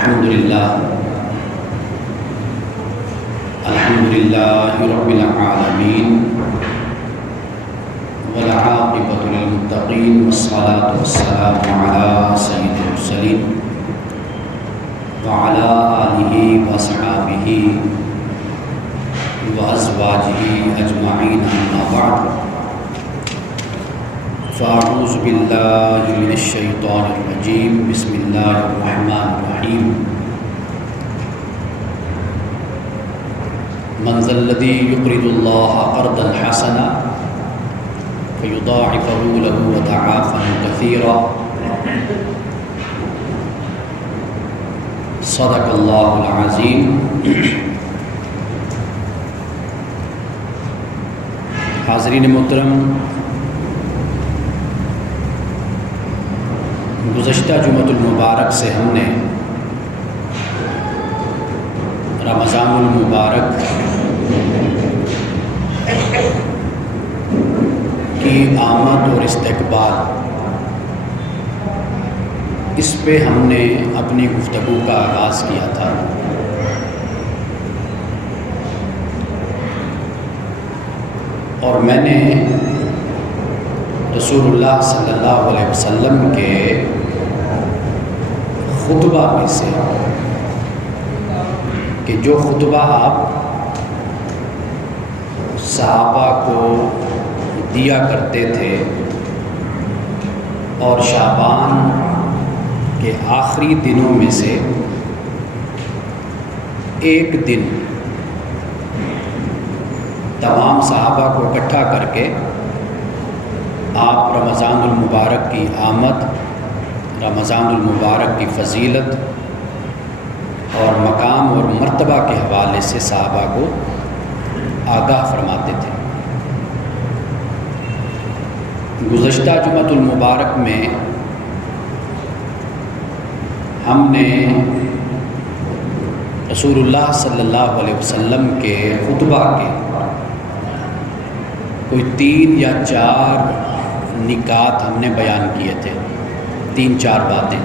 الحمدللہ رب العالمین والعاقبۃ للمتقین والصلاة والسلام علی سید المرسلین وعلی آلہ وصحبہ وازواجہ اجمعین اما بعد فاعوذ باللہ من الشیطان الرجیم بسم اللہ الرحمن الرحیم من ذا الذی یقرض اللہ قرضا حسنا فیضاعفہ لہ اضعافا کثیرا صدق اللہ العظیم۔ حاضرین محترم، گزشتہ جمعۃ المبارک سے ہم نے رمضان المبارک کی آمد اور استقبال، اس پہ ہم نے اپنی گفتگو کا آغاز کیا تھا۔ اور میں نے رسول اللہ صلی اللہ علیہ وسلم کے خطبہ میں سے کہ جو خطبہ آپ صحابہ کو دیا کرتے تھے اور شعبان کے آخری دنوں میں سے ایک دن تمام صحابہ کو اکٹھا کر کے آپ رمضان المبارک کی آمد، رمضان المبارک کی فضیلت اور مقام اور مرتبہ کے حوالے سے صحابہ کو آگاہ فرماتے تھے۔ گزشتہ جمعۃ المبارک میں ہم نے رسول اللہ صلی اللہ علیہ وسلم کے خطبہ کے کوئی 3 یا 4 نکات ہم نے بیان کیے تھے، 3-4 باتیں۔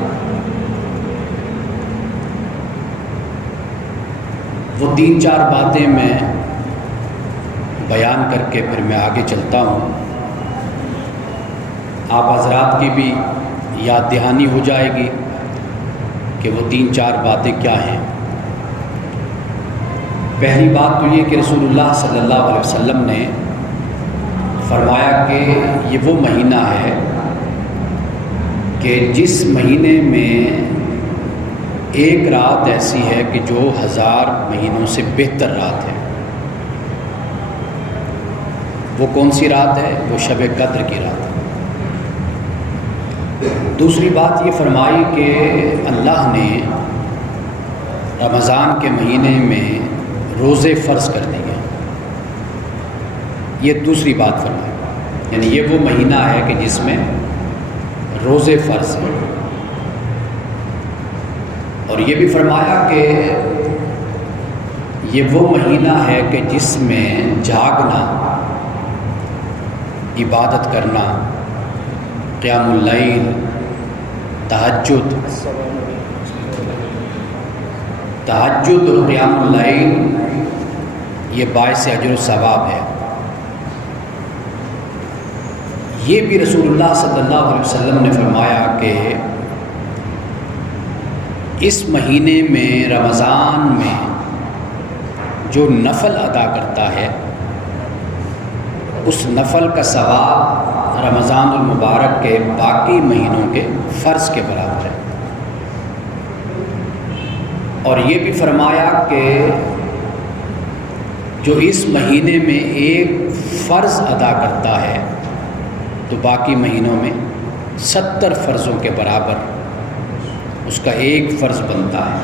وہ 3-4 باتیں میں بیان کر کے پھر میں آگے چلتا ہوں، آپ حضرات کی بھی یاد دہانی ہو جائے گی کہ وہ 3-4 باتیں کیا ہیں۔ پہلی بات تو یہ کہ رسول اللہ صلی اللہ علیہ وسلم نے فرمایا کہ یہ وہ مہینہ ہے کہ جس مہینے میں ایک رات ایسی ہے کہ جو 1000 مہینوں سے بہتر رات ہے۔ وہ کون سی رات ہے؟ وہ شب قدر کی رات ہے۔ دوسری بات یہ فرمائی کہ اللہ نے رمضان کے مہینے میں روزے فرض کر دیے۔ یہ دوسری بات فرمائی، یعنی یہ وہ مہینہ ہے کہ جس میں روزے فرض ہیں۔ اور یہ بھی فرمایا کہ یہ وہ مہینہ ہے کہ جس میں جاگنا، عبادت کرنا، قیام اللیل، تہجد اور قیام اللیل یہ باعث اجر و ثواب ہے۔ یہ بھی رسول اللہ صلی اللہ علیہ وسلم نے فرمایا کہ اس مہینے میں رمضان میں جو نفل ادا کرتا ہے اس نفل کا ثواب رمضان المبارک کے باقی مہینوں کے فرض کے برابر ہے۔ اور یہ بھی فرمایا کہ جو اس مہینے میں ایک فرض ادا کرتا ہے تو باقی مہینوں میں 70 فرضوں کے برابر اس کا ایک فرض بنتا ہے۔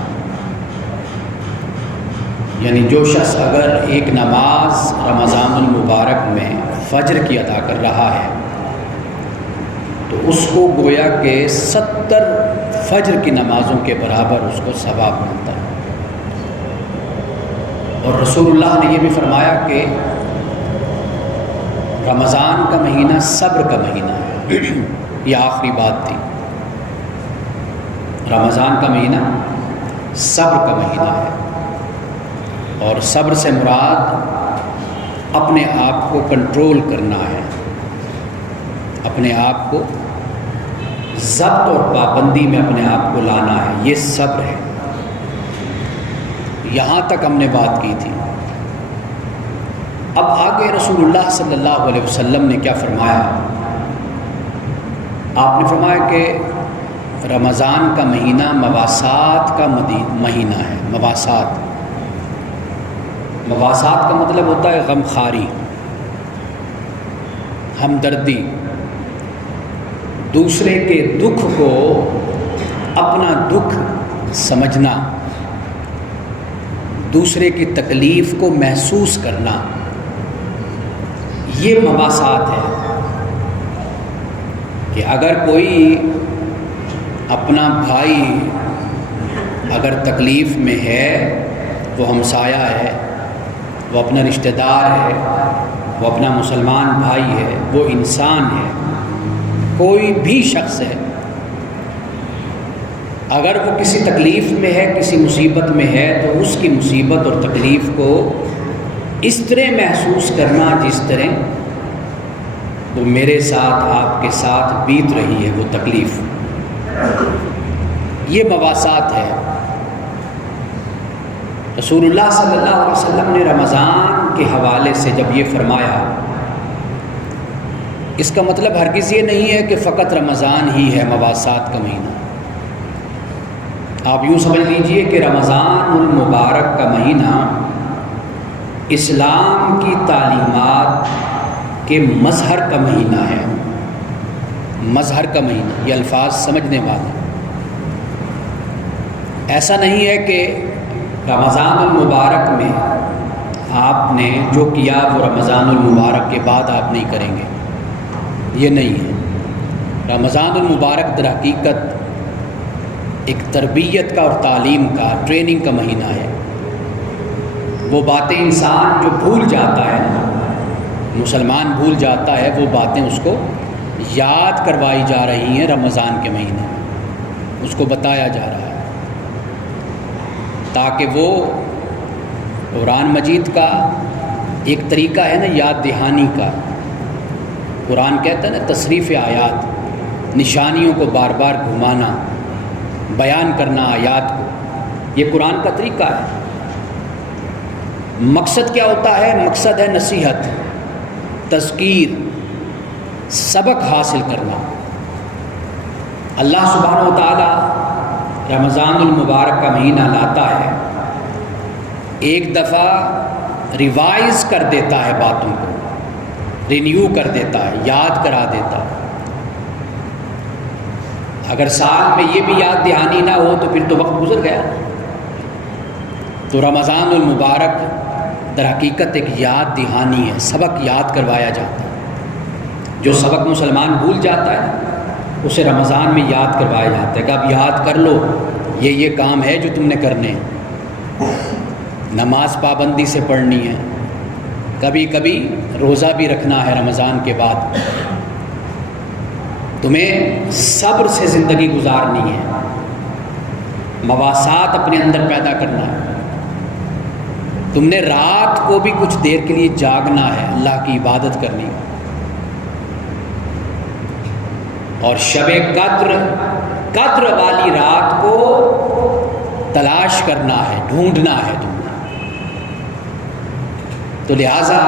یعنی جو شخص اگر ایک نماز رمضان المبارک میں فجر کی ادا کر رہا ہے تو اس کو گویا کہ 70 فجر کی نمازوں کے برابر اس کو ثواب ملتا ہے۔ اور رسول اللہ نے یہ بھی فرمایا کہ رمضان کا مہینہ صبر کا مہینہ ہے۔ یہ آخری بات تھی۔ رمضان کا مہینہ صبر کا مہینہ ہے، اور صبر سے مراد اپنے آپ کو کنٹرول کرنا ہے، اپنے آپ کو ضبط اور پابندی میں اپنے آپ کو لانا ہے، یہ صبر ہے۔ یہاں تک ہم نے بات کی تھی۔ اب آگے رسول اللہ صلی اللہ علیہ وسلم نے کیا فرمایا؟ آپ نے فرمایا کہ رمضان کا مہینہ مواسات کا مہینہ ہے۔ مواسات کا مطلب ہوتا ہے غمخواری، ہمدردی، دوسرے کے دکھ کو اپنا دکھ سمجھنا، دوسرے کی تکلیف کو محسوس کرنا، یہ مواسات ہے۔ کہ اگر کوئی اپنا بھائی اگر تکلیف میں ہے، وہ ہمسایہ ہے، وہ اپنا رشتہ دار ہے، وہ اپنا مسلمان بھائی ہے، وہ انسان ہے، کوئی بھی شخص ہے، اگر وہ کسی تکلیف میں ہے، کسی مصیبت میں ہے، تو اس کی مصیبت اور تکلیف کو اس طرح محسوس کرنا جس طرح وہ میرے ساتھ، آپ کے ساتھ بیت رہی ہے وہ تکلیف، یہ مواسات ہے۔ رسول اللہ صلی اللہ علیہ وسلم نے رمضان کے حوالے سے جب یہ فرمایا، اس کا مطلب ہرگز یہ نہیں ہے کہ فقط رمضان ہی ہے مواسات کا مہینہ۔ آپ یوں سمجھ لیجئے کہ رمضان المبارک کا مہینہ اسلام کی تعلیمات کے مظہر کا مہینہ ہے۔ مظہر کا مہینہ، یہ الفاظ سمجھنے والے، ایسا نہیں ہے کہ رمضان المبارک میں آپ نے جو کیا وہ رمضان المبارک کے بعد آپ نہیں کریں گے، یہ نہیں ہے۔ رمضان المبارک در حقیقت ایک تربیت کا اور تعلیم کا، ٹریننگ کا مہینہ ہے۔ وہ باتیں انسان جو بھول جاتا ہے، مسلمان بھول جاتا ہے، وہ باتیں اس کو یاد کروائی جا رہی ہیں رمضان کے مہینے میں، اس کو بتایا جا رہا ہے تاکہ وہ قرآن مجید کا ایک طریقہ ہے نا یاد دہانی کا۔ قرآن کہتا ہے نا تصریف آیات، نشانیوں کو بار بار گھمانا، بیان کرنا آیات کو، یہ قرآن کا طریقہ ہے۔ مقصد کیا ہوتا ہے؟ مقصد ہے نصیحت، تذکیر، سبق حاصل کرنا۔ اللہ سبحانہ و تعالی رمضان المبارک کا مہینہ لاتا ہے، ایک دفعہ ریوائز کر دیتا ہے باتوں کو، رینیو کر دیتا ہے، یاد کرا دیتا ہے۔ اگر سال میں یہ بھی یاد دہانی نہ ہو تو پھر تو وقت گزر گیا۔ تو رمضان المبارک در حقیقت ایک یاد دہانی ہے، سبق یاد کروایا جاتا ہے۔ جو سبق مسلمان بھول جاتا ہے اسے رمضان میں یاد کروایا جاتا ہے کہ اب یاد کر لو، یہ کام ہے جو تم نے کرنے ہیں۔ نماز پابندی سے پڑھنی ہے، کبھی کبھی روزہ بھی رکھنا ہے رمضان کے بعد، تمہیں صبر سے زندگی گزارنی ہے، مواسات اپنے اندر پیدا کرنا ہے، تم نے رات کو بھی کچھ دیر کے لیے جاگنا ہے، اللہ کی عبادت کرنی ہے، اور شب قدر والی رات کو تلاش کرنا ہے، ڈھونڈنا ہے تم نے۔ تو لہٰذا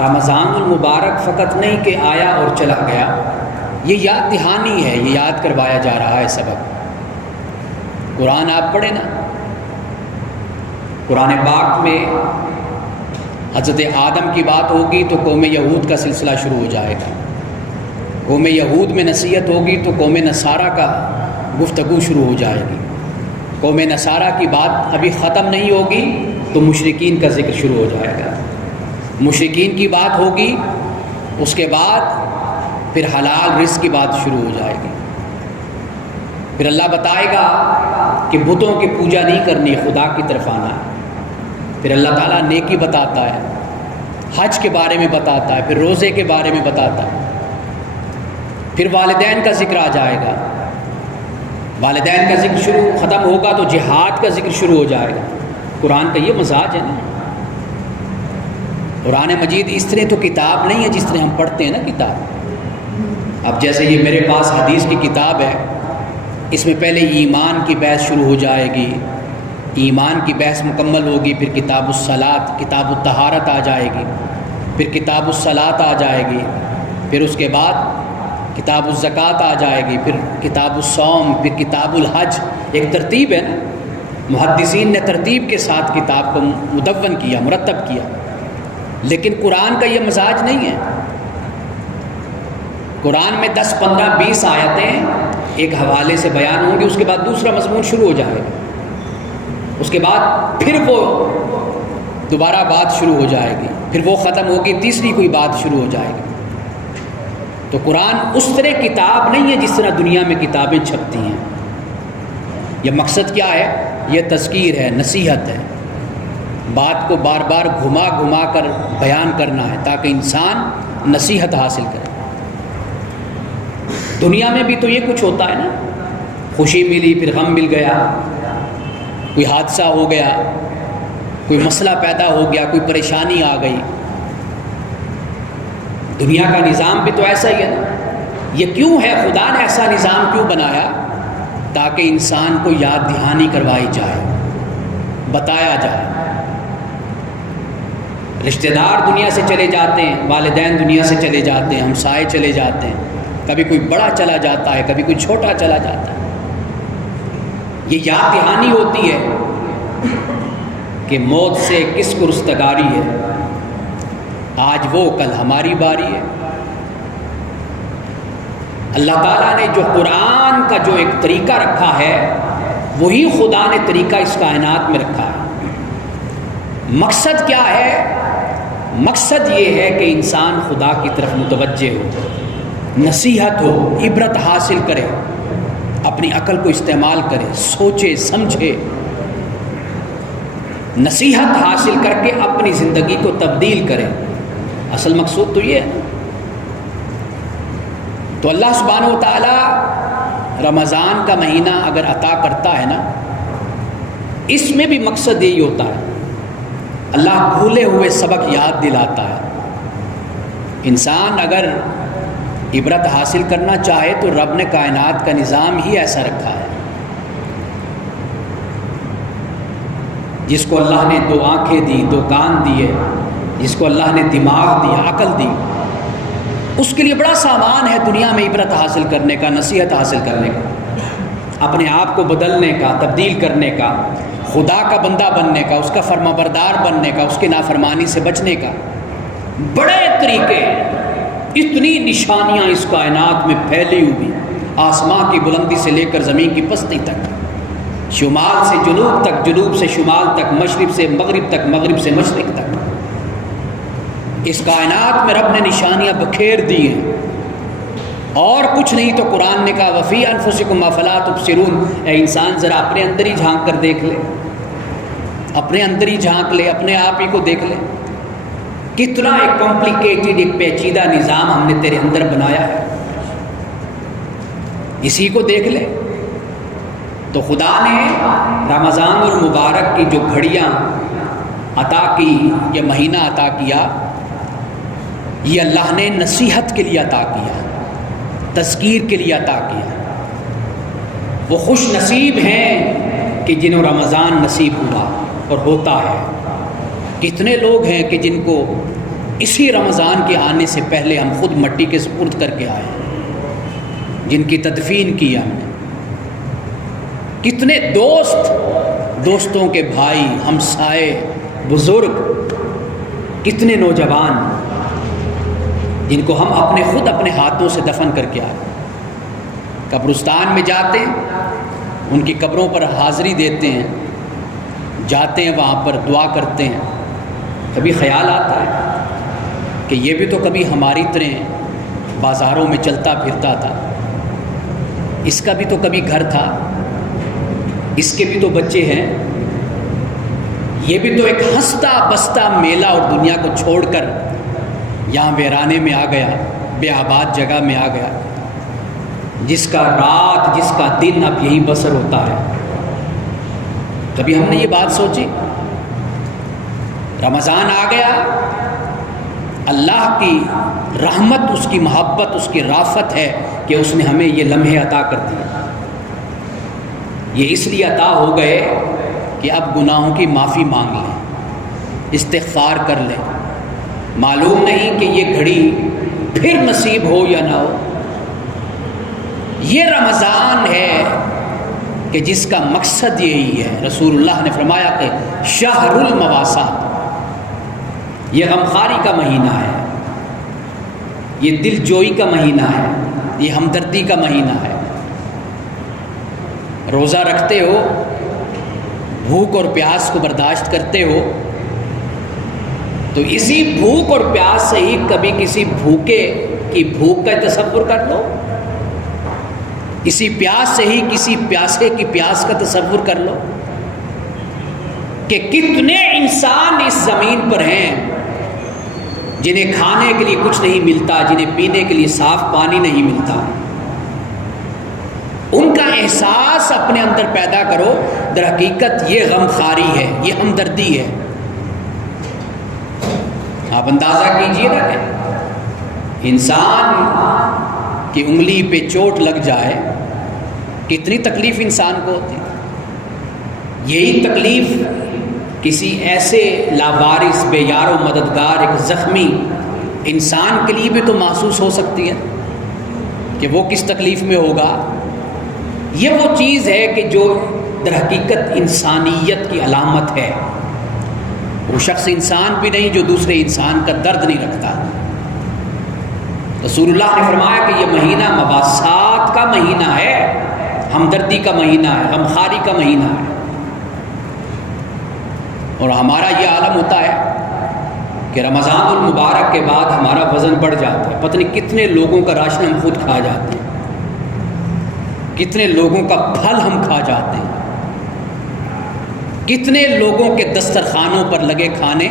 رمضان المبارک فقط نہیں کہ آیا اور چلا گیا، یہ یاد دہانی ہے، یہ یاد کروایا جا رہا ہے سبق۔ قرآن آپ پڑھیں نا، قرآن پاک میں حضرت آدم کی بات ہوگی تو قوم یہود کا سلسلہ شروع ہو جائے گا، قوم یہود میں نصیحت ہوگی تو قوم نصارہ کا گفتگو شروع ہو جائے گی، قوم نصارہ کی بات ابھی ختم نہیں ہوگی تو مشرکین کا ذکر شروع ہو جائے گا، مشرکین کی بات ہوگی، اس کے بعد پھر حلال رزق کی بات شروع ہو جائے گی، پھر اللہ بتائے گا کہ بتوں کی پوجا نہیں کرنی، خدا کی طرف آنا ہے، پھر اللہ تعالیٰ نیکی بتاتا ہے، حج کے بارے میں بتاتا ہے، پھر روزے کے بارے میں بتاتا ہے، پھر والدین کا ذکر آ جائے گا، والدین کا ذکر ختم ہوگا تو جہاد کا ذکر شروع ہو جائے گا۔ قرآن کا یہ مزاج ہے نا۔ قرآن مجید اس طرح تو کتاب نہیں ہے جس طرح ہم پڑھتے ہیں نا کتاب۔ اب جیسے یہ میرے پاس حدیث کی کتاب ہے، اس میں پہلے ایمان کی بحث شروع ہو جائے گی، ایمان کی بحث مکمل ہوگی، پھر کتاب الصلاۃ، کتاب الطہارت آ جائے گی، پھر کتاب الصلاۃ آ جائے گی، پھر اس کے بعد کتاب الزکوٰۃ آ جائے گی، پھر کتاب الصوم، پھر کتاب الحج۔ ایک ترتیب ہے نا، محدثین نے ترتیب کے ساتھ کتاب کو مدون کیا، مرتب کیا۔ لیکن قرآن کا یہ مزاج نہیں ہے۔ قرآن میں 10 15 20 آیتیں ایک حوالے سے بیان ہوں گی، اس کے بعد دوسرا مضمون شروع ہو جائے گا، اس کے بعد پھر وہ دوبارہ بات شروع ہو جائے گی، پھر وہ ختم ہوگی، تیسری کوئی بات شروع ہو جائے گی۔ تو قرآن اس طرح کتاب نہیں ہے جس طرح دنیا میں کتابیں چھپتی ہیں۔ یہ مقصد کیا ہے؟ یہ تذکیر ہے، نصیحت ہے، بات کو بار بار گھما گھما کر بیان کرنا ہے تاکہ انسان نصیحت حاصل کرے۔ دنیا میں بھی تو یہ کچھ ہوتا ہے نا، خوشی ملی پھر غم مل گیا، کوئی حادثہ ہو گیا، کوئی مسئلہ پیدا ہو گیا، کوئی پریشانی آ گئی۔ دنیا کا نظام بھی تو ایسا ہی ہے نا۔ یہ کیوں ہے؟ خدا نے ایسا نظام کیوں بنایا؟ تاکہ انسان کو یاد دہانی کروائی جائے، بتایا جائے۔ رشتہ دار دنیا سے چلے جاتے ہیں، والدین دنیا سے چلے جاتے ہیں، ہمسائے چلے جاتے ہیں، کبھی کوئی بڑا چلا جاتا ہے، کبھی کوئی چھوٹا چلا جاتا ہے۔ یہ یاد دہانی ہوتی ہے کہ موت سے کس کو رستگاری ہے، آج وہ کل ہماری باری ہے۔ اللہ تعالیٰ نے جو قرآن کا جو ایک طریقہ رکھا ہے، وہی خدا نے طریقہ اس کائنات میں رکھا ہے۔ مقصد کیا ہے؟ مقصد یہ ہے کہ انسان خدا کی طرف متوجہ ہو، نصیحت ہو، عبرت حاصل کرے، اپنی عقل کو استعمال کرے، سوچے سمجھے، نصیحت حاصل کر کے اپنی زندگی کو تبدیل کرے۔ اصل مقصود تو یہ ہے۔ تو اللہ سبحانہ و تعالی رمضان کا مہینہ اگر عطا کرتا ہے نا، اس میں بھی مقصد یہی ہوتا ہے، اللہ بھولے ہوئے سبق یاد دلاتا ہے۔ انسان اگر عبرت حاصل کرنا چاہے تو رب نے کائنات کا نظام ہی ایسا رکھا ہے۔ جس کو اللہ نے 2 آنکھیں دی، 2 کان دیے، جس کو اللہ نے دماغ دیا، عقل دی، اس کے لیے بڑا سامان ہے دنیا میں عبرت حاصل کرنے کا، نصیحت حاصل کرنے کا، اپنے آپ کو بدلنے کا، تبدیل کرنے کا، خدا کا بندہ بننے کا، اس کا فرمانبردار بننے کا، اس کی نافرمانی سے بچنے کا۔ بڑے طریقے، اتنی نشانیاں اس کائنات میں پھیلی ہوئی، آسمان کی بلندی سے لے کر زمین کی پستی تک، شمال سے جنوب تک، جنوب سے شمال تک، مشرق سے مغرب تک، مغرب سے مشرق تک۔ اس کائنات میں رب نے نشانیاں بکھیر دی ہیں، اور کچھ نہیں تو قرآن نے کہا وفی انفسکم افلا تبصرون۔ اے انسان ذرا اپنے اندر ہی جھانک کر دیکھ لے، اپنے اندر ہی جھانک لے، اپنے آپ ہی کو دیکھ لے، کتنا ایک کمپلیکیٹڈ، ایک پیچیدہ نظام ہم نے تیرے اندر بنایا ہے، اسی کو دیکھ لے۔ تو خدا نے رمضان المبارک کی جو گھڑیاں عطا کی، یہ مہینہ عطا کیا، یہ اللہ نے نصیحت کے لیے عطا کیا، تذکیر کے لیے عطا کیا۔ وہ خوش نصیب ہیں کہ جنہوں رمضان نصیب ہوا اور ہوتا ہے۔ کتنے لوگ ہیں کہ جن کو اسی رمضان کے آنے سے پہلے ہم خود مٹی کے سپرد کر کے آئے، جن کی تدفین کی ہم نے۔ کتنے دوستوں کے بھائی، ہمسائے، بزرگ، کتنے نوجوان جن کو ہم خود اپنے ہاتھوں سے دفن کر کے آئے۔ قبرستان میں جاتے ہیں، ان کی قبروں پر حاضری دیتے ہیں، جاتے ہیں وہاں پر دعا کرتے ہیں۔ کبھی خیال آتا ہے کہ یہ بھی تو کبھی ہماری طرح بازاروں میں چلتا پھرتا تھا، اس کا بھی تو کبھی گھر تھا، اس کے بھی تو بچے ہیں، یہ بھی تو ایک ہنستا بستا میلہ اور دنیا کو چھوڑ کر یہاں ویرانے میں آ گیا، بے آباد جگہ میں آ گیا۔ جس کا رات جس کا دن اب یہی بسر ہوتا ہے۔ کبھی ہم نے یہ بات سوچی؟ رمضان آ گیا، اللہ کی رحمت، اس کی محبت، اس کی رافت ہے کہ اس نے ہمیں یہ لمحے عطا کر دیا۔ یہ اس لیے عطا ہو گئے کہ اب گناہوں کی معافی مانگ لیں، استغفار کر لیں۔ معلوم نہیں کہ یہ گھڑی پھر نصیب ہو یا نہ ہو۔ یہ رمضان ہے کہ جس کا مقصد یہی ہے۔ رسول اللہ نے فرمایا کہ شہر المواسات، یہ غمخواری کا مہینہ ہے، یہ دل جوئی کا مہینہ ہے، یہ ہمدردی کا مہینہ ہے۔ روزہ رکھتے ہو، بھوک اور پیاس کو برداشت کرتے ہو، تو اسی بھوک اور پیاس سے ہی کبھی کسی بھوکے کی بھوک کا تصور کر لو، اسی پیاس سے ہی کسی پیاسے کی پیاس کا تصور کر لو کہ کتنے انسان اس زمین پر ہیں جنہیں کھانے کے لیے کچھ نہیں ملتا، جنہیں پینے کے لیے صاف پانی نہیں ملتا۔ ان کا احساس اپنے اندر پیدا کرو۔ در حقیقت یہ غمخواری ہے، یہ ہمدردی ہے۔ آپ اندازہ کیجئے نا کہ انسان کی انگلی پہ چوٹ لگ جائے کتنی تکلیف انسان کو ہوتی۔ یہی تکلیف کسی ایسے لاوارث بے یار و مددگار ایک زخمی انسان کے لیے بھی تو محسوس ہو سکتی ہے کہ وہ کس تکلیف میں ہوگا۔ یہ وہ چیز ہے کہ جو در حقیقت انسانیت کی علامت ہے۔ وہ شخص انسان بھی نہیں جو دوسرے انسان کا درد نہیں رکھتا۔ رسول اللہ نے فرمایا کہ یہ مہینہ مباسات کا مہینہ ہے، ہمدردی کا مہینہ ہے، غمخواری کا مہینہ ہے۔ اور ہمارا یہ عالم ہوتا ہے کہ رمضان المبارک کے بعد ہمارا وزن بڑھ جاتا ہے۔ پتہ نہیں کتنے لوگوں کا راشن ہم خود کھا جاتے ہیں، کتنے لوگوں کا پھل ہم کھا جاتے ہیں، کتنے لوگوں کے دسترخوانوں پر لگے کھانے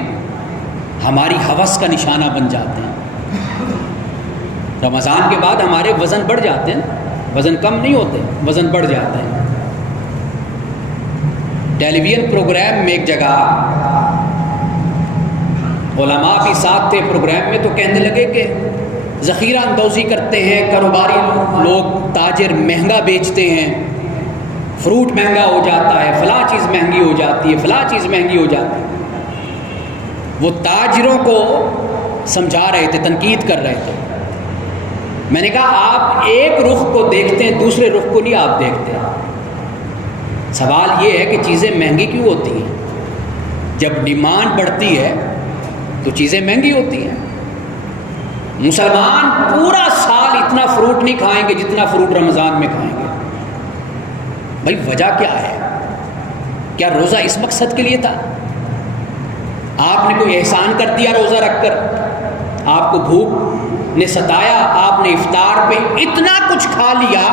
ہماری ہوس کا نشانہ بن جاتے ہیں۔ رمضان کے بعد ہمارے وزن بڑھ جاتے ہیں، وزن کم نہیں ہوتے، وزن بڑھ جاتے ہیں۔ ٹیلی ویژن پروگرام میں ایک جگہ علماء بھی ساتھ تھے پروگرام میں، تو کہنے لگے کہ ذخیرہ اندوزی کرتے ہیں کاروباری لوگ، تاجر مہنگا بیچتے ہیں، فروٹ مہنگا ہو جاتا ہے، فلاں چیز مہنگی ہو جاتی ہے، فلاں چیز مہنگی ہو جاتی ہے۔ وہ تاجروں کو سمجھا رہے تھے، تنقید کر رہے تھے۔ میں نے کہا آپ ایک رخ کو دیکھتے ہیں، دوسرے رخ کو نہیں آپ دیکھتے۔ سوال یہ ہے کہ چیزیں مہنگی کیوں ہوتی ہیں؟ جب ڈیمانڈ بڑھتی ہے تو چیزیں مہنگی ہوتی ہیں۔ مسلمان پورا سال اتنا فروٹ نہیں کھائیں گے جتنا فروٹ رمضان میں کھائیں گے۔ بھائی وجہ کیا ہے؟ کیا روزہ اس مقصد کے لیے تھا؟ آپ نے کوئی احسان کر دیا روزہ رکھ کر؟ آپ کو بھوک نے ستایا، آپ نے افطار پہ اتنا کچھ کھا لیا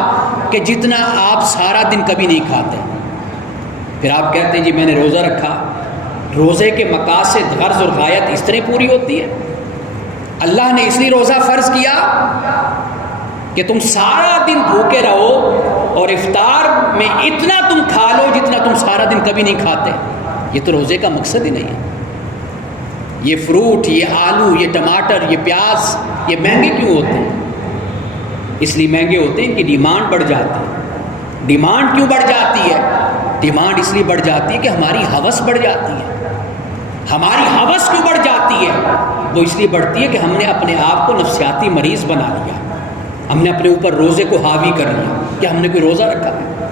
کہ جتنا آپ سارا دن کبھی نہیں کھاتے۔ پھر آپ کہتے ہیں جی میں نے روزہ رکھا۔ روزے کے مقاصد، غرض اور غایت اس طرح پوری ہوتی ہے۔ اللہ نے اس لیے روزہ فرض کیا کہ تم سارا دن بھوکے رہو اور افطار میں اتنا تم کھا لو جتنا تم سارا دن کبھی نہیں کھاتے۔ یہ تو روزے کا مقصد ہی نہیں ہے۔ یہ فروٹ، یہ آلو، یہ ٹماٹر، یہ پیاز، یہ مہنگے کیوں ہوتے ہیں؟ اس لیے مہنگے ہوتے ہیں کہ ڈیمانڈ بڑھ جاتی ہے۔ ڈیمانڈ کیوں بڑھ جاتی ہے؟ ڈیمانڈ اس لیے بڑھ جاتی ہے کہ ہماری ہوس بڑھ جاتی ہے۔ ہماری ہوس کیوں بڑھ جاتی ہے؟ وہ اس لیے بڑھتی ہے کہ ہم نے اپنے آپ کو نفسیاتی مریض بنا لیا، ہم نے اپنے اوپر روزے کو حاوی کر لیا کہ ہم نے کوئی روزہ رکھا ہے۔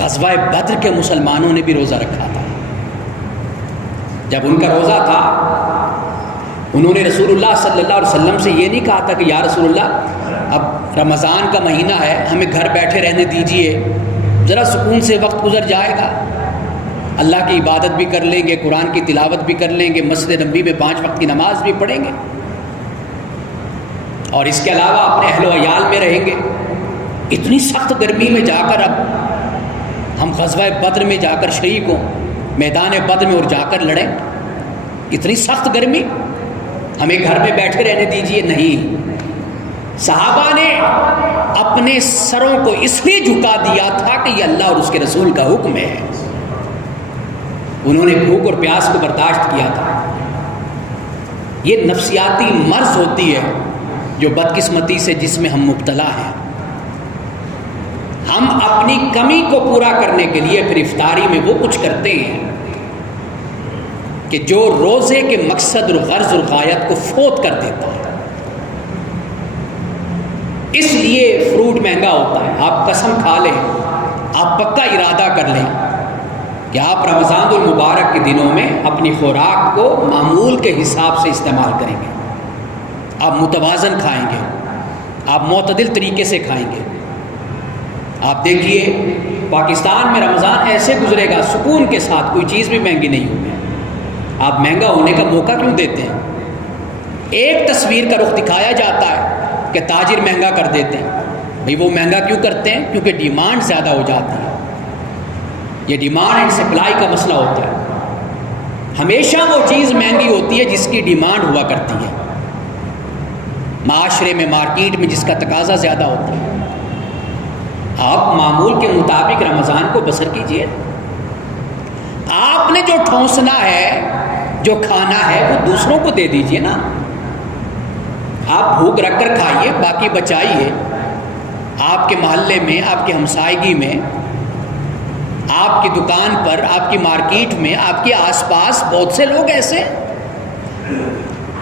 غزوہ بدر کے مسلمانوں نے بھی روزہ رکھا تھا۔ جب ان کا روزہ تھا، انہوں نے رسول اللہ صلی اللہ علیہ وسلم سے یہ نہیں کہا تھا کہ یا رسول اللہ اب رمضان کا مہینہ ہے، ہمیں گھر بیٹھے رہنے دیجئے، ذرا سکون سے وقت گزر جائے گا، اللہ کی عبادت بھی کر لیں گے، قرآن کی تلاوت بھی کر لیں گے، مسجد نبوی میں 5 وقت کی نماز بھی پڑھیں گے، اور اس کے علاوہ اپنے اہل و عیال میں رہیں گے۔ اتنی سخت گرمی میں جا کر اب ہم غزوہ بدر میں جا کر شریک ہوں، میدان بدر میں اور جا کر لڑیں، اتنی سخت گرمی، ہمیں گھر میں بیٹھے رہنے دیجئے۔ نہیں، صحابہ نے اپنے سروں کو اس لیے جھکا دیا تھا کہ یہ اللہ اور اس کے رسول کا حکم ہے. انہوں نے بھوک اور پیاس کو برداشت کیا تھا. یہ نفسیاتی مرض ہوتی ہے جو بدقسمتی سے جس میں ہم مبتلا ہیں. ہم اپنی کمی کو پورا کرنے کے لیے پھر افطاری میں وہ کچھ کرتے ہیں کہ جو روزے کے مقصد اور غرض اور غایت کو فوت کر دیتا ہے. اس لیے فروٹ مہنگا ہوتا ہے. آپ قسم کھا لیں, آپ پکا ارادہ کر لیں کہ آپ رمضان المبارک کے دنوں میں اپنی خوراک کو معمول کے حساب سے استعمال کریں گے. آپ متوازن کھائیں گے, آپ معتدل طریقے سے کھائیں گے. آپ دیکھیے پاکستان میں رمضان ایسے گزرے گا سکون کے ساتھ, کوئی چیز بھی مہنگی نہیں ہوگی. آپ مہنگا ہونے کا موقع کیوں دیتے ہیں؟ ایک تصویر کا رخ دکھایا جاتا ہے کہ تاجر مہنگا کر دیتے ہیں. بھئی وہ مہنگا کیوں کرتے ہیں؟ کیونکہ ڈیمانڈ زیادہ ہو جاتی ہے. یہ ڈیمانڈ اینڈ سپلائی کا مسئلہ ہوتا ہے. ہمیشہ وہ چیز مہنگی ہوتی ہے جس کی ڈیمانڈ ہوا کرتی ہے, معاشرے میں, مارکیٹ میں جس کا تقاضا زیادہ ہوتا ہے. آپ معمول کے مطابق رمضان کو بسر کیجئے. آپ نے جو ٹھونسنا ہے, جو کھانا ہے, وہ دوسروں کو دے دیجئے نا. آپ بھوک رکھ کر کھائیے, باقی بچائیے. آپ کے محلے میں, آپ کی ہمسائیگی میں, آپ کی دکان پر, آپ کی مارکیٹ میں, آپ کے آس پاس بہت سے لوگ ایسے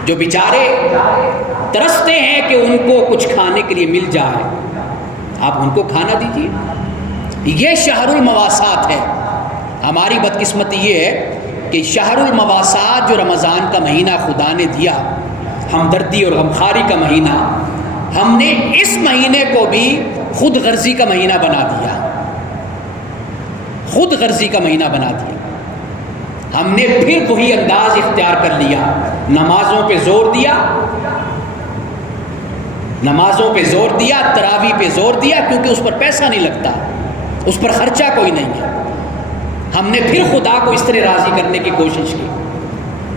جو بیچارے ترستے ہیں کہ ان کو کچھ کھانے کے لیے مل جائے. آپ ان کو کھانا دیجیے. یہ شہر المواسات ہے. ہماری بدقسمتی یہ ہے کہ شہر المواسات جو رمضان کا مہینہ خدا نے دیا, ہمدردی اور غمخواری کا مہینہ, ہم نے اس مہینے کو بھی خود غرضی کا مہینہ بنا دیا. خود غرضی کا مہینہ بنا دیا. ہم نے پھر وہی انداز اختیار کر لیا. نمازوں پہ زور دیا, نمازوں پہ زور دیا, تراویح پہ زور دیا, کیونکہ اس پر پیسہ نہیں لگتا, اس پر خرچہ کوئی نہیں ہے. ہم نے پھر خدا کو اس طرح راضی کرنے کی کوشش کی.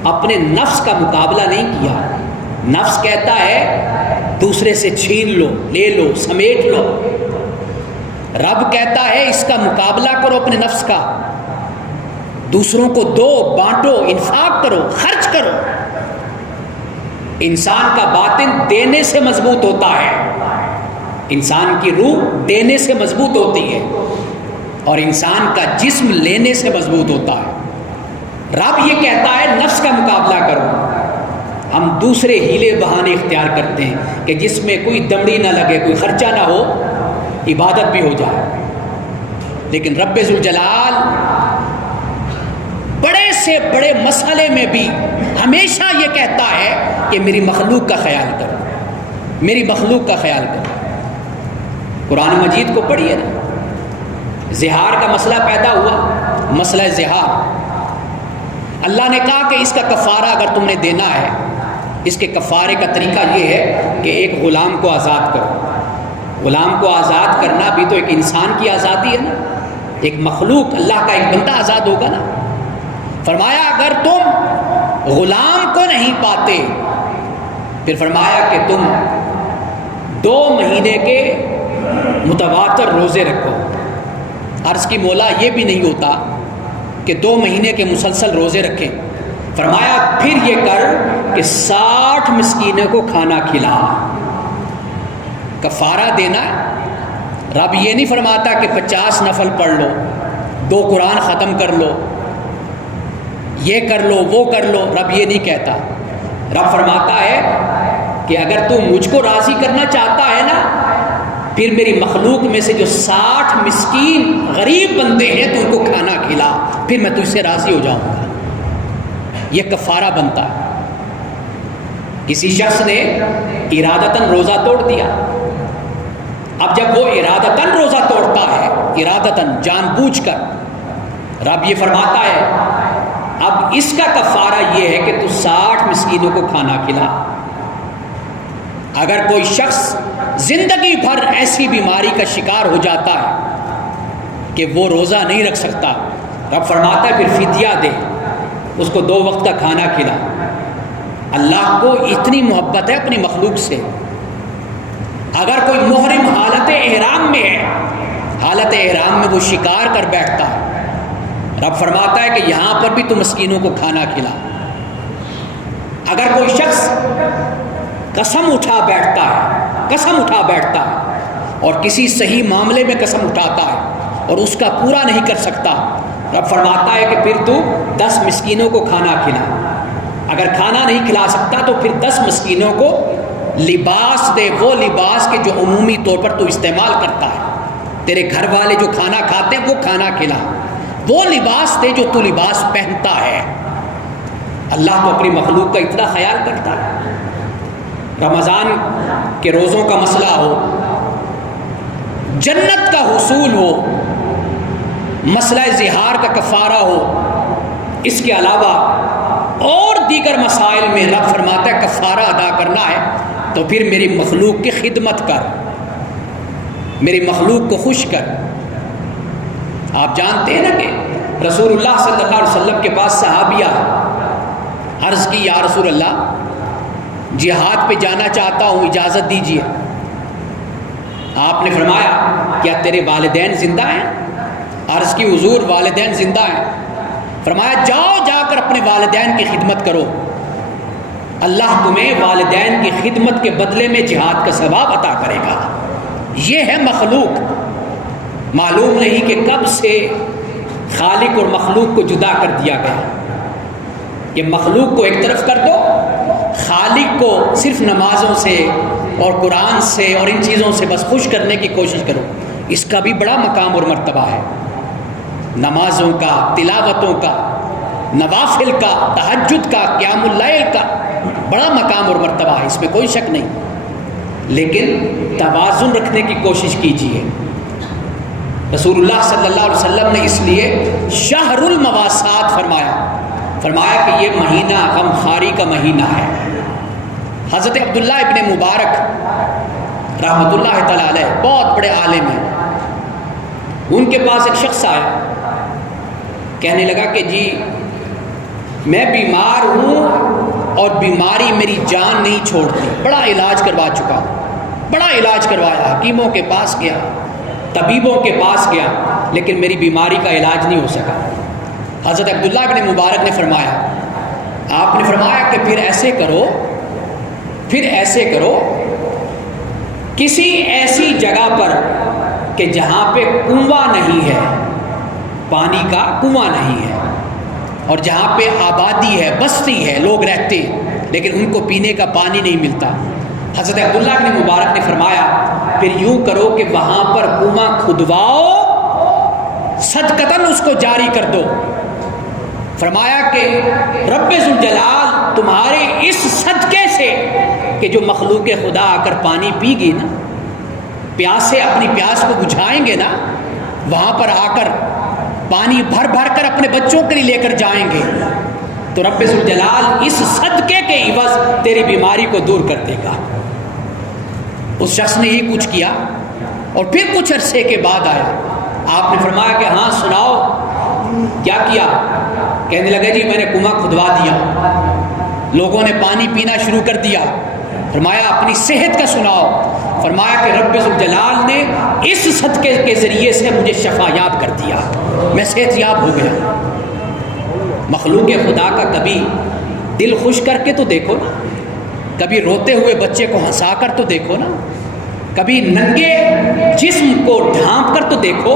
اپنے نفس کا مقابلہ نہیں کیا. نفس کہتا ہے دوسرے سے چھین لو, لے لو, سمیٹ لو. رب کہتا ہے اس کا مقابلہ کرو اپنے نفس کا, دوسروں کو دو, بانٹو, انفاق کرو, خرچ کرو. انسان کا باطن دینے سے مضبوط ہوتا ہے. انسان کی روح دینے سے مضبوط ہوتی ہے, اور انسان کا جسم لینے سے مضبوط ہوتا ہے. رب یہ کہتا ہے نفس کا مقابلہ کرو. ہم دوسرے ہیلے بہانے اختیار کرتے ہیں کہ جس میں کوئی دمڑی نہ لگے, کوئی خرچہ نہ ہو, عبادت بھی ہو جائے. لیکن رب ذوالجلال بڑے سے بڑے مسئلے میں بھی ہمیشہ یہ کہتا ہے کہ میری مخلوق کا خیال کرو, میری مخلوق کا خیال کرو. قرآن مجید کو پڑھیے نا. زہار کا مسئلہ پیدا ہوا, مسئلہ زہار. اللہ نے کہا کہ اس کا کفارہ اگر تم نے دینا ہے, اس کے کفارے کا طریقہ یہ ہے کہ ایک غلام کو آزاد کرو. غلام کو آزاد کرنا بھی تو ایک انسان کی آزادی ہے نا, ایک مخلوق, اللہ کا ایک بندہ آزاد ہوگا نا. فرمایا اگر تم غلام کو نہیں پاتے, پھر فرمایا کہ تم 2 مہینے کے متواتر روزے رکھو. عرض کی مولا یہ بھی نہیں ہوتا کہ 2 مہینے کے مسلسل روزے رکھیں. فرمایا پھر یہ کر کہ 60 مسکینوں کو کھانا کھلا. کفارہ دینا ہے. رب یہ نہیں فرماتا کہ 50 نفل پڑھ لو, 2 قرآن ختم کر لو, یہ کر لو, وہ کر لو. رب یہ نہیں کہتا. رب فرماتا ہے کہ اگر تو مجھ کو راضی کرنا چاہتا ہے نا, پھر میری مخلوق میں سے جو 60 مسکین غریب بندے ہیں تو ان کو کھانا کھلا, پھر میں تجھ سے راضی ہو جاؤں گا. یہ کفارہ بنتا ہے. کسی شخص نے ارادتاً روزہ توڑ دیا. اب جب وہ ارادتاً روزہ توڑتا ہے, ارادتاً, جان بوجھ کر, رب یہ فرماتا ہے اب اس کا کفارہ یہ ہے کہ تو 60 مسکینوں کو کھانا کھلا. اگر کوئی شخص زندگی بھر ایسی بیماری کا شکار ہو جاتا ہے کہ وہ روزہ نہیں رکھ سکتا, رب فرماتا ہے پھر فدیہ دے, اس کو 2 وقت کا کھانا کھلا. اللہ کو اتنی محبت ہے اپنی مخلوق سے. اگر کوئی محرم حالت احرام میں ہے، حالت احرام میں وہ شکار کر بیٹھتا ہے، رب فرماتا ہے کہ یہاں پر بھی تو مسکینوں کو کھانا کھلا۔ اگر کوئی شخص قسم اٹھا بیٹھتا ہے اور کسی صحیح معاملے میں قسم اٹھاتا ہے اور اس کا پورا نہیں کر سکتا، رب فرماتا ہے کہ پھر تو 10 مسکینوں کو کھانا کھلا۔ اگر کھانا نہیں کھلا سکتا تو پھر 10 مسکینوں کو لباس دے، وہ لباس کے جو عمومی طور پر تو استعمال کرتا ہے، تیرے گھر والے جو کھانا کھاتے ہیں وہ کھانا کھلا، وہ لباس دے جو تو لباس پہنتا ہے۔ اللہ تو اپنی مخلوق کا اتنا خیال کرتا ہے۔ رمضان کے روزوں کا مسئلہ ہو، جنت کا حصول ہو، مسئلہ زہار کا کفارہ ہو، اس کے علاوہ اور دیگر مسائل میں رب فرماتا ہے کفارہ ادا کرنا ہے تو پھر میری مخلوق کی خدمت کر، میری مخلوق کو خوش کر۔ آپ جانتے ہیں نا کہ رسول اللہ صلی اللہ علیہ وسلم کے پاس صحابیہ عرض کی، یا رسول اللہ جہاد پہ جانا چاہتا ہوں، اجازت دیجیے۔ آپ نے فرمایا کیا تیرے والدین زندہ ہیں؟ عرض کی حضور والدین زندہ ہیں۔ فرمایا جاؤ، جا کر اپنے والدین کی خدمت کرو، اللہ تمہیں والدین کی خدمت کے بدلے میں جہاد کا ثواب عطا کرے گا۔ یہ ہے مخلوق۔ معلوم نہیں کہ کب سے خالق اور مخلوق کو جدا کر دیا گیا کہ مخلوق کو ایک طرف کر دو، خالق کو صرف نمازوں سے اور قرآن سے اور ان چیزوں سے بس خوش کرنے کی کوشش کرو۔ اس کا بھی بڑا مقام اور مرتبہ ہے، نمازوں کا، تلاوتوں کا، نوافل کا، تہجد کا، قیام اللیل کا بڑا مقام اور مرتبہ ہے، اس میں کوئی شک نہیں، لیکن توازن رکھنے کی کوشش کیجیے۔ رسول اللہ صلی اللہ علیہ وسلم نے اس لیے شہر المواسات فرمایا کہ یہ مہینہ غمخواری کا مہینہ ہے۔ حضرت عبداللہ ابن مبارک رحمۃ اللہ تعالی علیہ بہت بڑے عالم ہیں، ان کے پاس ایک شخص آیا، کہنے لگا کہ جی میں بیمار ہوں اور بیماری میری جان نہیں چھوڑتی، بڑا علاج کروا چکا ہوں، بڑا علاج کروایا، حکیموں کے پاس گیا، طبیبوں کے پاس گیا، لیکن میری بیماری کا علاج نہیں ہو سکا۔ حضرت عبداللہ ابن مبارک نے فرمایا، آپ نے فرمایا کہ پھر ایسے کرو کسی ایسی جگہ پر کہ جہاں پہ کنواں نہیں ہے، پانی کا کنواں نہیں ہے، اور جہاں پہ آبادی ہے، بستی ہے، لوگ رہتے ہیں لیکن ان کو پینے کا پانی نہیں ملتا۔ حضرت عبداللہ ابن مبارک نے فرمایا پھر یوں کرو کہ وہاں پر کنواں کھدواؤ، صدقتاً اس کو جاری کر دو۔ فرمایا کہ رب ذوالجلال تمہارے اس صدقے سے کہ جو مخلوق خدا آ کر پانی پی گی نا، پیاسے اپنی پیاس کو بجھائیں گے نا، وہاں پر آ کر پانی بھر بھر کر اپنے بچوں کے لیے لے کر جائیں گے تو رب ذوالجلال اس صدقے کے عوض تیری بیماری کو دور کر دے گا۔ اس شخص نے یہی کچھ کیا اور پھر کچھ عرصے کے بعد آیا، آپ نے فرمایا کہ ہاں سناؤ کیا کیا؟ کہنے لگے جی میں نے کنواں کھدوا دیا، لوگوں نے پانی پینا شروع کر دیا۔ فرمایا اپنی صحت کا سناؤ؟ فرمایا کہ رب ذوالجلال نے اس صدقے کے ذریعے سے مجھے شفا یاب کر دیا، میں صحت یاب ہو گیا۔ مخلوق خدا کا کبھی دل خوش کر کے تو دیکھو نا، کبھی روتے ہوئے بچے کو ہنسا کر تو دیکھو نا، کبھی ننگے جسم کو ڈھانپ کر تو دیکھو،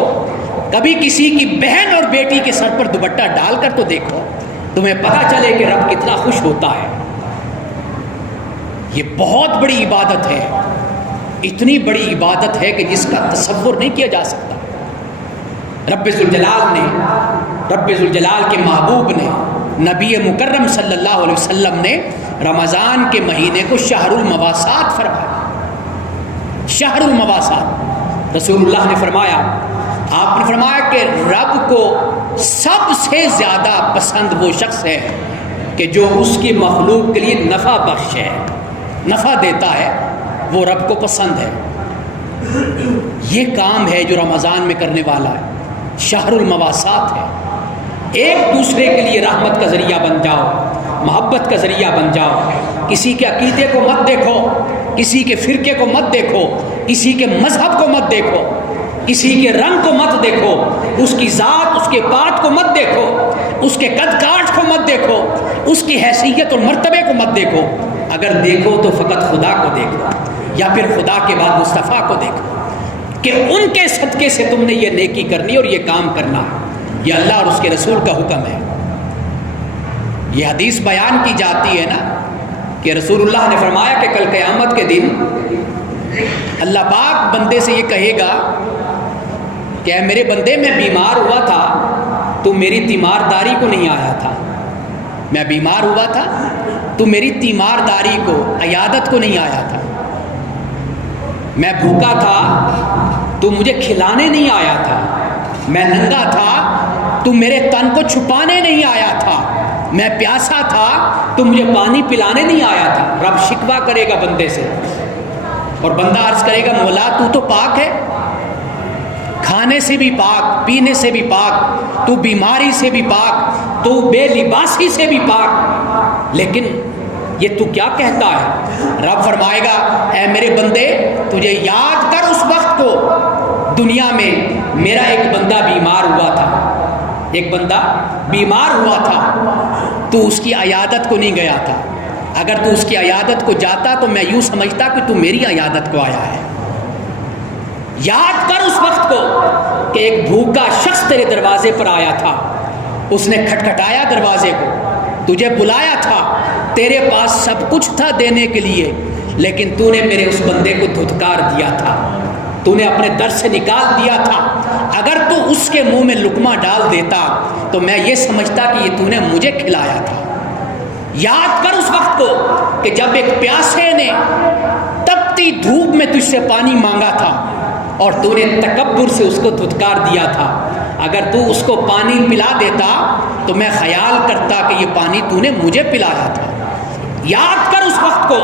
کبھی کسی کی بہن اور بیٹی کے سر پر دوپٹہ ڈال کر تو دیکھو، تمہیں پتہ چلے کہ رب کتنا خوش ہوتا ہے۔ یہ بہت بڑی عبادت ہے، اتنی بڑی عبادت ہے کہ جس کا تصور نہیں کیا جا سکتا۔ رب ذوالجلال کے محبوب نے، نبی مکرم صلی اللہ علیہ وسلم نے رمضان کے مہینے کو شہر المواسات فرمایا۔ شہر المواسات، رسول اللہ نے فرمایا، آپ نے فرمایا کہ رب کو سب سے زیادہ پسند وہ شخص ہے کہ جو اس کی مخلوق کے لیے نفع بخش ہے، نفع دیتا ہے، وہ رب کو پسند ہے۔ یہ کام ہے جو رمضان میں کرنے والا ہے، شہر المواسات ہے۔ ایک دوسرے کے لیے رحمت کا ذریعہ بن جاؤ، محبت کا ذریعہ بن جاؤ، کسی کے عقیدے کو مت دیکھو، کسی کے فرقے کو مت دیکھو، کسی کے مذہب کو مت دیکھو، کسی کے رنگ کو مت دیکھو، اس کی ذات، اس کے بات کو مت دیکھو، اس کے قد کاٹ کو مت دیکھو، اس کی حیثیت اور مرتبے کو مت دیکھو۔ اگر دیکھو تو فقط خدا کو دیکھو، یا پھر خدا کے بعد مصطفیٰ کو دیکھو کہ ان کے صدقے سے تم نے یہ نیکی کرنی اور یہ کام کرنا ہے۔ یہ اللہ اور اس کے رسول کا حکم ہے۔ یہ حدیث بیان کی جاتی ہے نا کہ رسول اللہ نے فرمایا کہ کل قیامت کے دن اللہ پاک بندے سے یہ کہے گا کہ اے میرے بندے، میں بیمار ہوا تھا تو میری تیمارداری کو نہیں آیا تھا، میں بیمار ہوا تھا تو میری تیمارداری کو، عیادت کو نہیں آیا تھا، میں بھوکا تھا تو مجھے کھلانے نہیں آیا تھا، میں ننگا تھا تو میرے تن کو چھپانے نہیں آیا تھا، میں پیاسا تھا تو مجھے پانی پلانے نہیں آیا تھا۔ رب شکوہ کرے گا بندے سے، اور بندہ عرض کرے گا مولا تو تو پاک ہے، کھانے سے بھی پاک، پینے سے بھی پاک، تو بیماری سے بھی پاک، تو بے لباسی سے بھی پاک، لیکن یہ تو کیا کہتا ہے؟ رب فرمائے گا اے میرے بندے، تجھے یاد کر اس وقت کو دنیا میں میرا ایک بندہ بیمار ہوا تھا، ایک بندہ بیمار ہوا تھا، تو اس کی عیادت کو نہیں گیا تھا۔ اگر تو اس کی عیادت کو جاتا تو میں یوں سمجھتا کہ تو میری عیادت کو آیا ہے۔ یاد کر اس وقت کو کہ ایک بھوکا شخص تیرے دروازے پر آیا تھا، اس نے کھٹکھٹایا دروازے کو، تجھے بلایا تھا، تیرے پاس سب کچھ تھا دینے کے لیے، لیکن تو نے میرے اس بندے کو دھتکار دیا تھا، تو نے اپنے در سے نکال دیا تھا۔ اگر تو اس کے منہ میں لقمہ ڈال دیتا تو میں یہ سمجھتا کہ یہ تو نے مجھے کھلایا تھا۔ یاد کر اس وقت کو کہ جب ایک پیاسے نے تپتی دھوپ میں تجھ سے پانی مانگا تھا اور تو نے تکبر سے اس کو دھتکار دیا تھا۔ اگر تو اس کو پانی پلا دیتا تو میں خیال کرتا کہ یہ پانی تو نے مجھے پلایا تھا۔ یاد کر اس وقت کو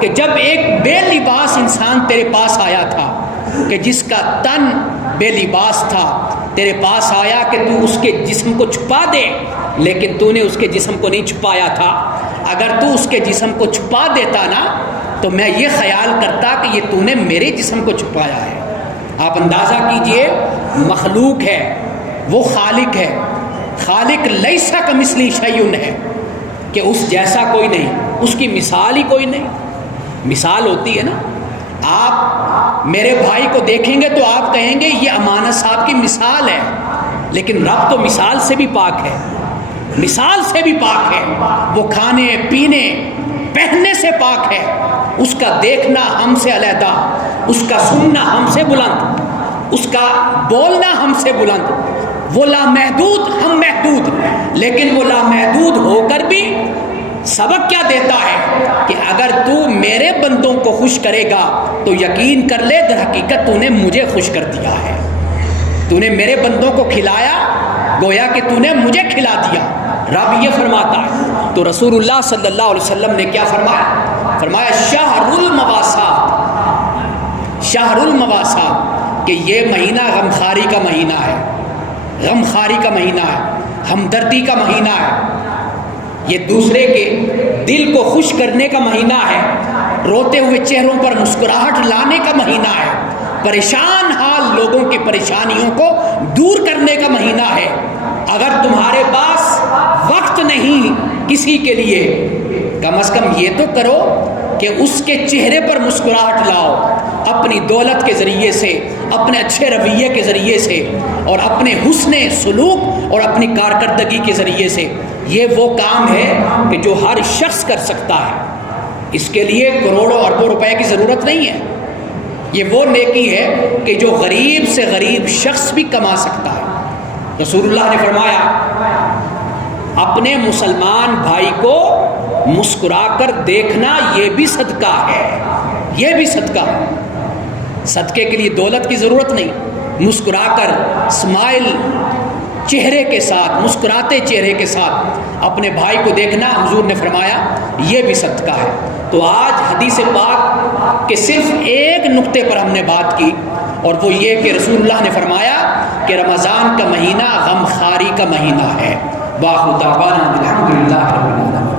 کہ جب ایک بے لباس انسان تیرے پاس آیا تھا، کہ جس کا تن بے لباس تھا، تیرے پاس آیا کہ تو اس کے جسم کو چھپا دے، لیکن تو نے اس کے جسم کو نہیں چھپایا تھا۔ اگر تو اس کے جسم کو چھپا دیتا نا تو میں یہ خیال کرتا کہ یہ تو نے میرے جسم کو چھپایا ہے۔ آپ اندازہ کیجئے، مخلوق ہے، وہ خالق ہے، خالق لیسا کمثلہ شیء ہے کہ اس جیسا کوئی نہیں، اس کی مثال ہی کوئی نہیں۔ مثال ہوتی ہے نا، آپ میرے بھائی کو دیکھیں گے تو آپ کہیں گے یہ امانت صاحب کی مثال ہے، لیکن رب تو مثال سے بھی پاک ہے، مثال سے بھی پاک ہے، وہ کھانے پینے پہننے سے پاک ہے، اس کا دیکھنا ہم سے علیحدہ، اس کا سننا ہم سے بلند، اس کا بولنا ہم سے بلند، وہ لامحدود ہم محدود، لیکن وہ لامحدود ہو کر بھی سبق کیا دیتا ہے کہ اگر تو میرے بندوں کو خوش کرے گا تو یقین کر لے در حقیقت تو نے مجھے خوش کر دیا ہے، تو نے میرے بندوں کو کھلایا گویا کہ تو نے مجھے کھلا دیا۔ رب یہ فرماتا ہے تو رسول اللہ صلی اللہ علیہ وسلم نے کیا فرمایا؟ فرمایا شہر المواسات، شہر المواسات، کہ یہ مہینہ غمخواری کا مہینہ ہے، غمخواری کا مہینہ ہے، ہمدردی کا مہینہ ہے، یہ دوسرے کے دل کو خوش کرنے کا مہینہ ہے، روتے ہوئے چہروں پر مسکراہٹ لانے کا مہینہ ہے، پریشان حال لوگوں کی پریشانیوں کو دور کرنے کا مہینہ ہے۔ اگر تمہارے پاس وقت نہیں کسی کے لیے، کم از کم یہ تو کرو کہ اس کے چہرے پر مسکراہٹ لاؤ، اپنی دولت کے ذریعے سے، اپنے اچھے رویے کے ذریعے سے، اور اپنے حسن سلوک اور اپنی کارکردگی کے ذریعے سے۔ یہ وہ کام ہے کہ جو ہر شخص کر سکتا ہے، اس کے لیے کروڑوں اربوں روپے کی ضرورت نہیں ہے۔ یہ وہ نیکی ہے کہ جو غریب سے غریب شخص بھی کما سکتا ہے۔ رسول اللہ نے فرمایا اپنے مسلمان بھائی کو مسکرا کر دیکھنا یہ بھی صدقہ ہے، یہ بھی صدقہ ہے۔ صدقے کے لیے دولت کی ضرورت نہیں، مسکرا کر اسمائل چہرے کے ساتھ، مسکراتے چہرے کے ساتھ اپنے بھائی کو دیکھنا، حضور نے فرمایا یہ بھی صدقہ ہے۔ تو آج حدیث پاک کے صرف ایک نقطے پر ہم نے بات کی، اور وہ یہ کہ رسول اللہ نے فرمایا کہ رمضان کا مہینہ غمخواری کا مہینہ ہے۔ واخر دعوانا الحمدللہ رب العالمین۔